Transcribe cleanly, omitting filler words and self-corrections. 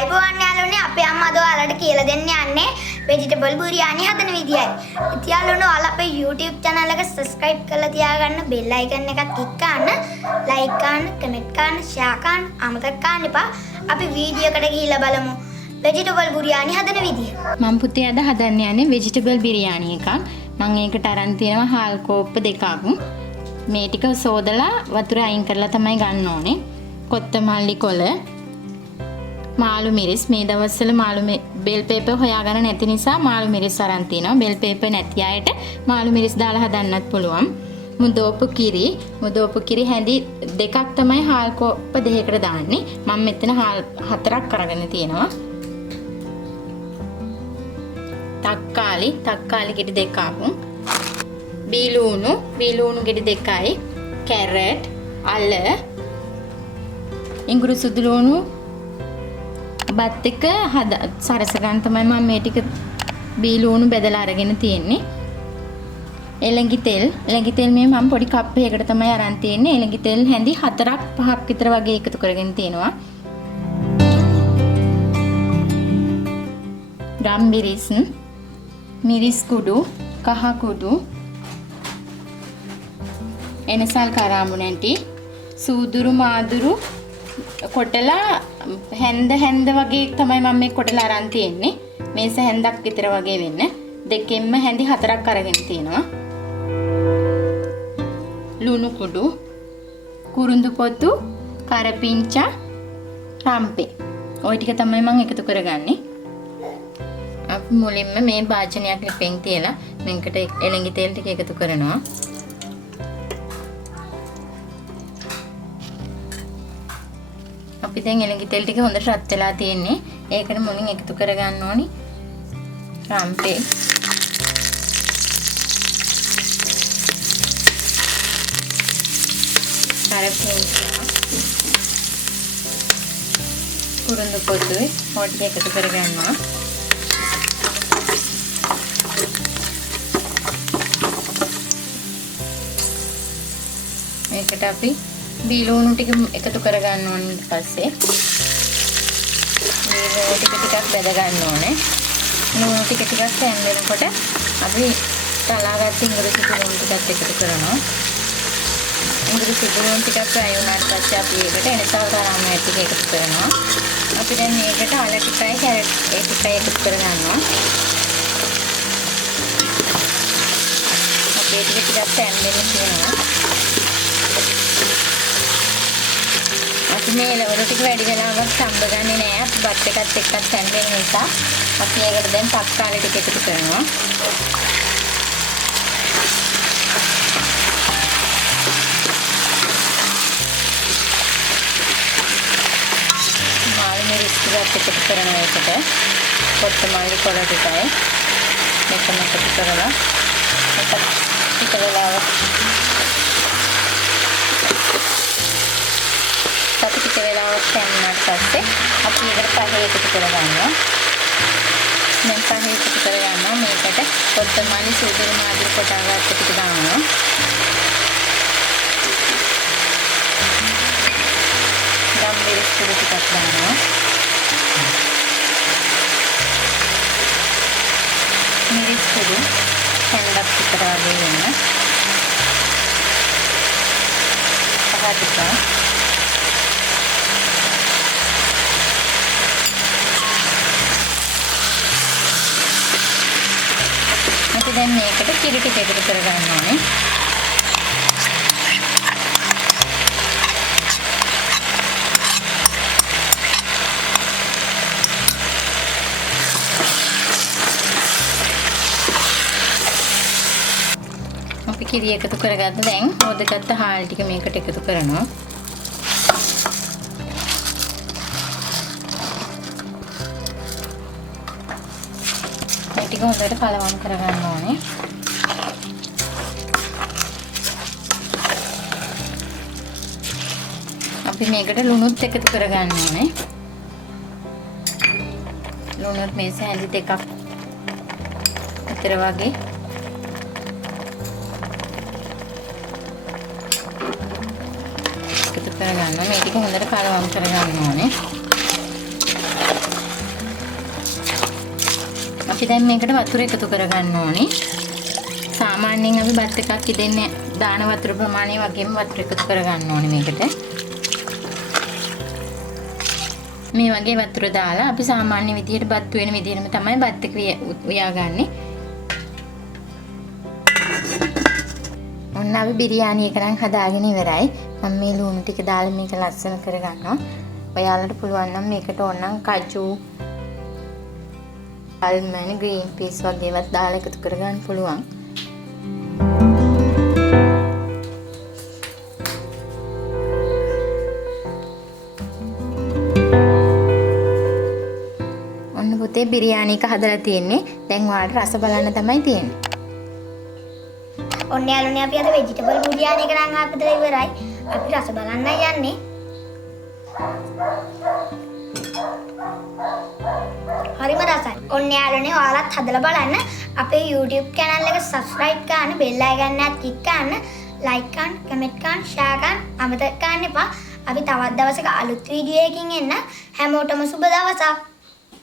ආයිබෝවන් යාළුවනේ අපේ අම්මා අද ඔයාලට කියලා දෙන්න යන්නේ vegetable biryani හදන විදියයි. ඉතින් යාළුවනේ ඔයාලා අපේ YouTube channel එක subscribe කරලා තියාගන්න bell icon එකත් click කරන්න, like කරන්න, comment කරන්න, share කරන්න අමතක කරන්න එපා. අපි වීඩියෝ එකට ගිහිල්ලා බලමු vegetable biryani හදන විදිය. මම පුතේ අද හදන්න යන්නේ vegetable biryani එකක්. මම ඒකට අරන් තියෙනවා හාල් කෝප්ප දෙකක්. මේ ටික සෝදලා වතුර අයින් කරලා තමයි ගන්න ඕනේ. කොත්තමල්ලි කොළ, මාළු මිරිස්. මේ දවස්වල මාළු බෙල් පේපර් හොයාගන්න නැති නිසා මාළු මිරිස් අරන් තිනවා. බෙල් පේපර් නැති අයට මාළු මිරිස් දාලා හදන්නත් පුළුවන්. මුදෝපු කිරි හැඳි දෙකක් තමයි හාල් කෝප්ප දෙකකට දාන්නේ. මම මෙතන හාල් 4ක් අරගෙන තියෙනවා. තක්කාලි ගෙඩි දෙකක්. බීලූණු ගෙඩි දෙකයි. කැරට්, අල, ඉඟුරු සුදුලූණු බත් එක සරස ගන්න තමයි මම මේ ටික බීලූණු බෙදලා අරගෙන තියෙන්නේ. එළඟි තෙල් මේ මම පොඩි කප් එකකට තමයි අරන් තියෙන්නේ. එළඟි තෙල් හැඳි 4ක් 5ක් විතර වගේ එකතු කරගෙන තියෙනවා. ගම් මිරිස් කුඩු, කහ කුඩු, එනසල් කරාඹු නැටි, සූදුරු මාදුරු කොටලා හැන්ද වගේ තමයි මම මේ කොටලා අරන් තියෙන්නේ. මේස හැන්දක් විතර වගේ වෙන්න. දෙකෙන්ම හැඳි 4ක් අරගෙන තියෙනවා. ලුණු කුඩු, කුරුඳු පොතු, කරපිංචා, රම්පේ. ওই ටික තමයි මම එකතු කරගන්නේ. අපි මුලින්ම මේ භාජනයක් ලිපෙන් තියලා මේකට එළඟි තෙල් ටික එකතු කරනවා. අපි දැන් එළඟි තෙල් ටික හොඳට රත් වෙලා තියෙන්නේ. ඒකට මුලින් එකතු කරගන්න ඕනි රම්පේ, කරපිංචා, කුරුඳු පොතුයි හොටි එකතු කරගන්නවා. මේකට අපි බීලූණු ටික එකතු කරගන්න ඕනේ. ඊට පස්සේ බීලූණු ටික බෙද ගන්න ඕනේ. ලුණු ටික සැම්බෙනකොට අපි තලාගත්ත ඉඟුරු සුදුලූණු ටිකත් එකතු කරනවා. ඉඟුරු සුදුලූණු ටික fry වුණාට පස්සේ අපි ඒකට එනසල් කරාඹු ටික එකතු කරනවා. අපි දැන් මේකට අල ටිකයි කැරට් ටිකයි එකතු කරගන්නවා. අපි ඒක ටිකක් සැම්බෙන්න තියෙනවා. අපි මේ එලවලු ටික වැඩි වෙලාවක් සම්බගන්නේ නැහැ. අපි බත් එකත් එක්ක සැම්බෙන නිසා අපි ඒකට දැන් තක්කාලි ටික එකතු කරනවා. මාළු මිරිස් ටිකත් එකතු කරනවා. ඒකට කොත්තමල්ලි කොළ ටිකයි මෙතන එකතු කරලා ටික වෙලාවක් සැම්මනට පස්සේ අපි ඒකට පහේ එකතු කරගන්නවා. දැන් පහේ එකතු කරගන්නවා. මේකට කොත්තමල්ලි සූදුරු මාදුරු කොටාගත්ත ටික දානවා. ගම් මිරිස් කුඩු ටිකක් දානවා. මිරිස් කුඩු හැන්දක් විතර වගේ වෙන. පහ ටික දැන් මේකට කිරි ටික එකතු කරගන්න ඕනේ. අපි කිරි එකතු කරගත්ත දැන් හොදගත්ත හාල් ටික මේකට එකතු කරනවා. ටික හොඳට කලවම් කරගන්න ඕනේ. අපි මේකට ලුණුත් එකතු කරගන්න ඕනේ. ලුණුත් මේ හැඳි දෙකක් විතර වගේ එකතු කරගන්න. මේ ටික හොඳට කලවම් කරගන්න ඕනේ. අපි දැන් මේකට වතුර එකතු කරගන්න ඕනේ. සාමාන්‍යයෙන් අපි බත් එකක් ඉදෙන්නේ දාන වතුර ප්‍රමාණය වගේම වතුර එකතු කරගන්න ඕනේ මේකට. මේ වගේ වතුර දාලා අපි සාමාන්‍ය විදියට බත් වෙන විදියටම තමයි බත් එක උයාගන්නේ. ඔන්න අපි බිරියානි එක නම් හදාගෙන ඉවරයි. මම මේ ලුණු ටික දාලා මේක ලස්සන කරගන්නවා. ඔයාලට පුළුවන් නම් මේකට ඕනනම් කජු, අල්මන්ඩ්, ග්‍රීන් පීස් වගේවත් දාලා එකතු කරගන්න පුළුවන්. ඔන්න පුතේ බිරියානි එක හදලා තියෙන්නේ. දැන් ඔයාලට රස බලන්න තමයි තියෙන්නේ. ඔන්න යාළුවනේ අපි අද ভেජිටබල් බිරියානි එක නම් හදලා ඉවරයි. අපි රස බලන්නයි යන්නේ. හරිම රසයි. ඔන්න යාළුවනේ ඔයාලත් හදලා බලන්න. අපේ YouTube channel එක subscribe කරන්න, bell icon එකත් click කරන්න, like කරන්න, comment කරන්න, share කරන්න අමතක කරන්න එපා. අපි තවත් දවසක අලුත් වීඩියෝ එකකින් එන්න. හැමෝටම සුබ දවසක්.